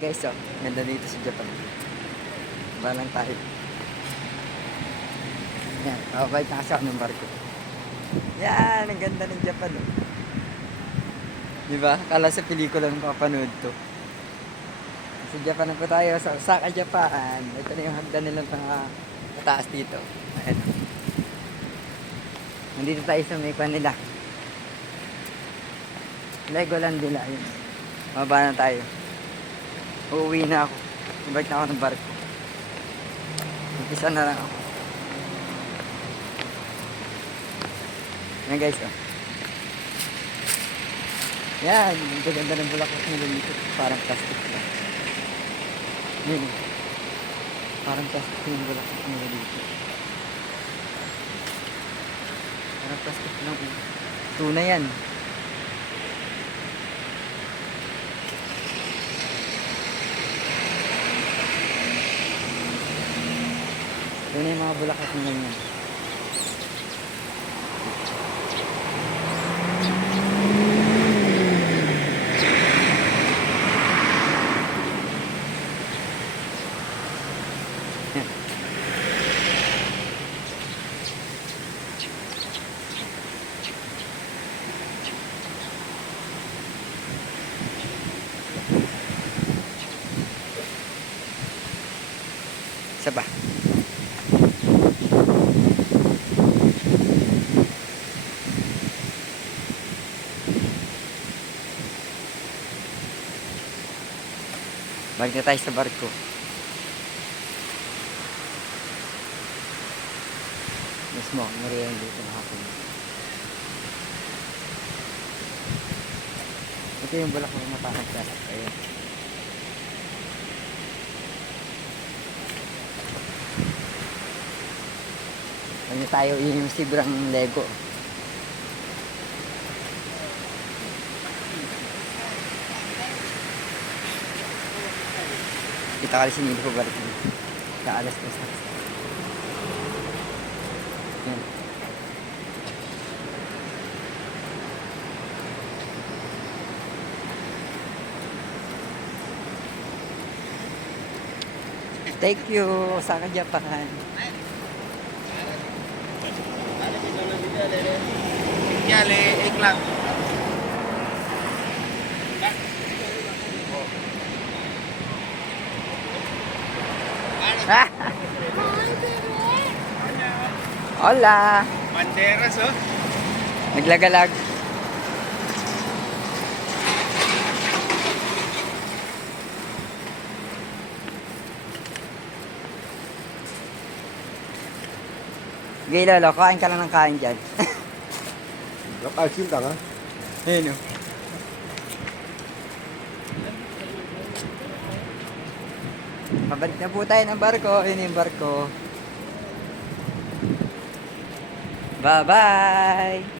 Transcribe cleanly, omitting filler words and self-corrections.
Guys, oh, ganda dito sa Japan. Ba lang tayo. Yan, babalik na kasi ako ng barko. Yan, ang ganda ng Japan, oh. Diba? Kala sa pelikula ng papanood to. Sa Japan na po tayo, sa Osaka, Japan. Ito na yung hagdan nilang mataas dito. Ayan. Nandito tayo sa may kwan nila. Legoland nila, yun. Mababa na tayo. Uuwi na ako. Ibalik na ako ng barko. Umpisa na lang ako. Yan guys, oh. Yan, ang ganda ng bulaklak nila dito. Parang plastic lang. Yan. Parang plastic yung bulaklak nila dito. Parang plastic lang. Tuna yan. Ito na yung mga bulaklak nila yan. Isa ba? Balik na tayo sa barko. Mismo, nariyan dito na hapon. Ito yung balak ng matahag kasi. Ayan. Ano tayo yung sibrang Lego. Kita kali sini ko balik dito. Kaalas na sa. Yan. Thank you, Osaka, Japan. क्या ले 1 lakh Hola! Banderas oh. Naglagalag. Sige lolo, kain ka lang ng kain dyan. Lokalsin ka nga. Ayun o. Mabalik na po tayo ng barko. Ayun yung barko. Bye-bye!